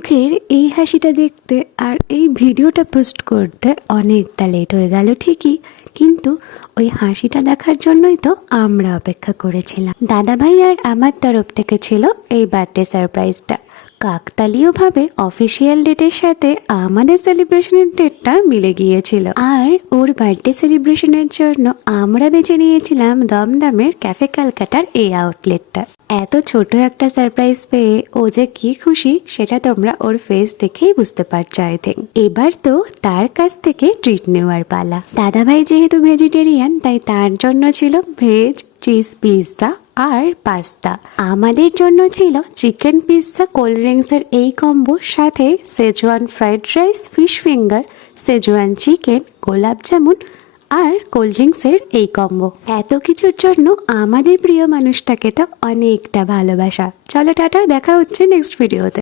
মুখের এই হাসিটা দেখতে আর এই ভিডিওটা পোস্ট করতে অনেকটা লেট হয়ে গেল ঠিকই, কিন্তু ওই হাসিটা দেখার জন্যই তো আমরা অপেক্ষা করেছিলাম। দাদাভাই আর আমার তরফ থেকে ছিল এই বার্থডে সারপ্রাইজটা। কাকতালীয়ভাবে অফিসিয়াল ডেটের সাথে আমাদের সেলিব্রেশনের ডেটটা মিলে গিয়েছিল, আর ওর বার্থডে সেলিব্রেশনের জন্য আমরা বেছে নিয়েছিলাম দমদমের ক্যাফে ক্যালকাটার এই আউটলেটটা। এত ছোট একটা সারপ্রাইজ পেয়ে ও যে কি খুশি সেটা তোমরা ওর ফেস দেখেই বুঝতে পারছো আই থিঙ্ক। এবার তো তার কাছ থেকে ট্রিট নেওয়ার পালা। দাদাভাই যেহেতু ভেজিটেরিয়ান তাই তার জন্য ছিল ভেজ চিজ পিৎজা আর পাস্তা। আমাদের জন্য ছিল চিকেন পিৎজা, কোল্ড ড্রিঙ্কসের এই কম্বো, সাথে Schezwan fried rice, fish finger, Schezwan chicken, গোলাপ জামুন আর কোল্ড ড্রিঙ্কসের এই কম্বো। এত কিছুর জন্য আমাদের প্রিয় মানুষটাকে তো অনেকটা ভালোবাসা। চলো টাটা, দেখা হচ্ছে নেক্সট ভিডিওতে।